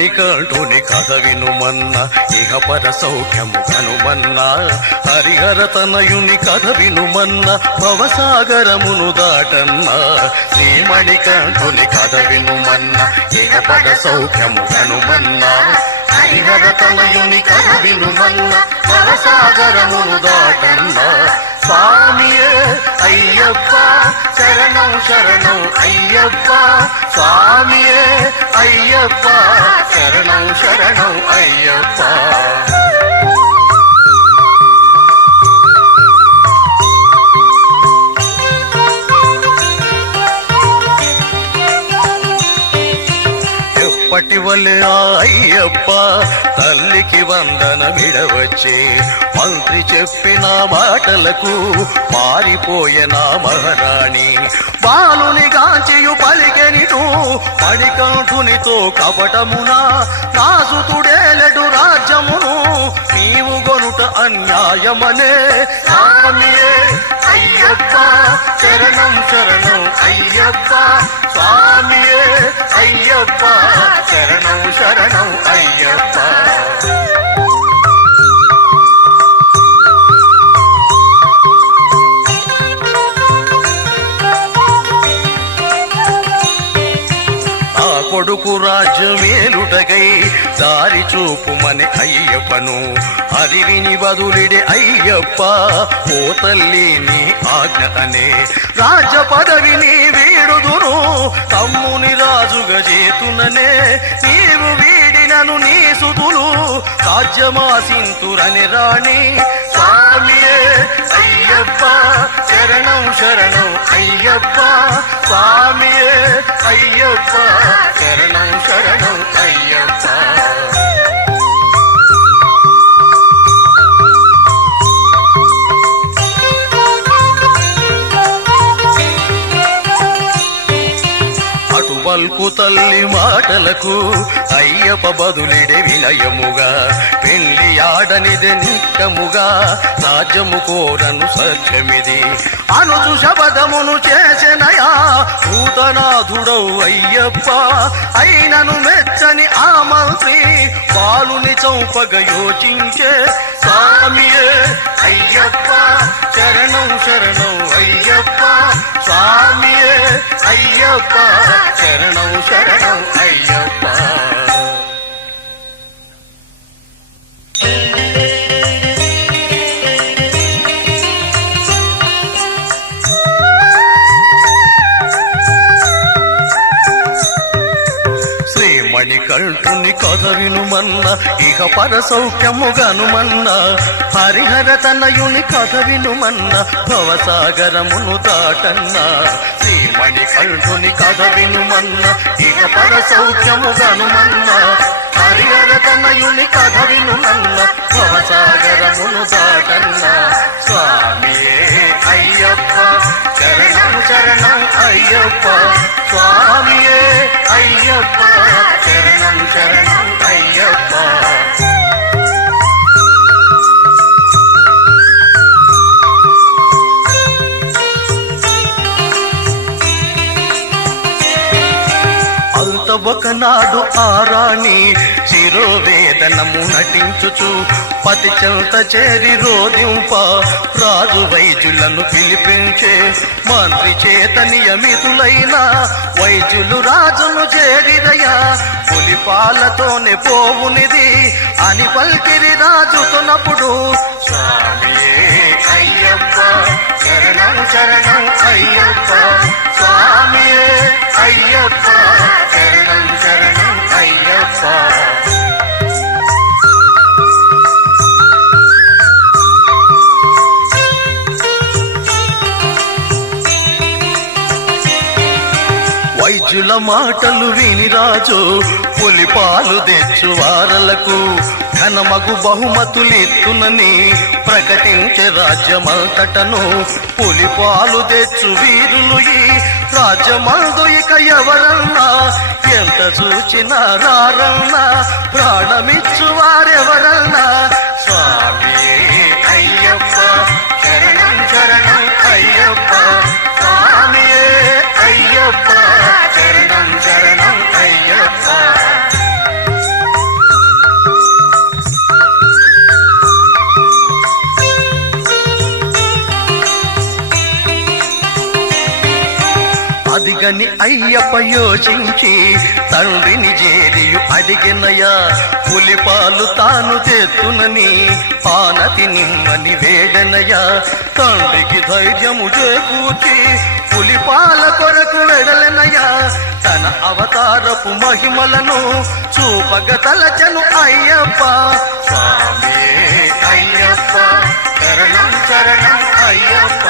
శ్రీమణికంఠుని కథ వినుమన్న ఇహ పర సౌఖ్యము కనుమన్న హరిహర తనయుని కథ వినుమన్న భవసాగరమును దాటన్న శ్రీమణికంఠుని కథ వినుమన్న ఇహ పర సౌఖ్యము కనుమన్న హరిహర తనయుని కథ వినుమన్న భవసాగరమును దాటన్న స్వామియే అయ్యప్ప శరణం శరణం అయ్యప్ప స్వామియే అయ్యప్ప శరణం శరణం అయ్యప్ప ఎప్పటి వల్లే అయ్యప్ప తల్లికి వందన విడవచ్చే మంత్రి చెప్పిన మాటలకు మారిపోయే మహారాణి. బాలుని గాంచియు పలికెనిటు పడికంఠునితో కపటమున నాసుతుడేలెడు రాజ్యమును నీవు గొనుట అన్యాయమనే. అయ్యప్ప చరణం చరణం అయ్యప్ప. స్వామియే అయ్యప్ప. కొడుకు రాజ్యమేలుటకై దారి చూపుమని అయ్యప్పను. అది విని బదులిడే అయ్యప్ప ఓ తల్లి నీ ఆజ్ఞ అనే రాజ పదవిని వీడుదును. తమ్ముని రాజుగా చేతుననే నీవు వీడినను నీ సుతులు. రాజ్యమాసింతురని రాణి శరణం శరణం అయ్యప్ప స్వామియే అయ్యప్ప శరణం శరణం అయ్యప్ప అటు తల్లి మాటలకు అయ్యప్ప బదులిడే వినయముగా. పెళ్ళి ఆడనిదే నిక్కముగా రాజ్యము కోరను సత్యమిది. అనుచు శబదమును చేసెనయా భూతనాథుడవు అయ్యప్ప. అయినను మెచ్చని ఆ మంత్రి పాలుని చౌపగ యోచించే స్వామియే అయ్యప్ప. శరణం శరణం అయ్యప్ప. స్వామి అయ్యప్ప. శరణం శరణం అయ్యప్ప. శ్రీమణికంఠుని కథ వినుమన్న ఇక పర సౌఖ్యముగనుమన్న హరిహర తనయుని కథ వినుమన్న భవసాగరమును దాటన్న మణి శ్రీమణికంఠుని కథ వినుమన్న ఇక పర సౌఖ్యము గనుమన్న హరిహర తనయుని కథ వినుమన్న స్వసాగరమును దాటన్న. స్వామియే అయ్యప్ప ఉన్నాడు ఆ రాణి. శిరోవేదనము నటించుచు పతి చెంత చేరి రోదింప రాజు వైద్యులను పిలిపించే మంత్రి చేత నియమితులైన వైద్యులు రాజును చేరిదయా. పులిపాలతోనే పోవునిది అని పల్కిరి రాజుతున్నప్పుడు స్వామియే అయ్యప్ప చరణం చరణం అయ్యప్ప స్వామియే రాజుల మాటలు విని రాజు పులి తెచ్చు వారలకు ఘనమగు బహుమతులిత్తునని ప్రకటించే రాజ్యమంతటను పులిపాలు తెచ్చు వీరులు ఈ రాజ్యమందు ఇక ఎవరన్నా? ఎంత చూచినా రారన్నా? ప్రాణమిచ్చు అదిగని అయ్యప్ప యోచించి తండ్రిని చేరియు అడిగినయా పులిపాలు తాను తెత్తునని పానతి నిమ్మని వేడనయా తండ్రికి ధైర్యము చేకూర్చి పులిపాల కొరకు వెడలనయా తన అవతారపు మహిమలను చూపగ తలచను అయ్యప్ప. స్వామి అయ్యప్ప శరణం శరణం అయ్యప్ప.